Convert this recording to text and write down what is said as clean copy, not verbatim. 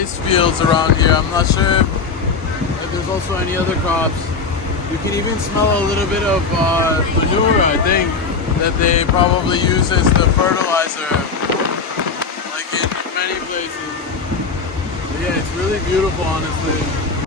rice fields around here. I'm not sure if there's also any other crops. You can even smell a little bit of manure, I think, that they probably use as the fertilizer, like in many places. But yeah, it's really beautiful, honestly.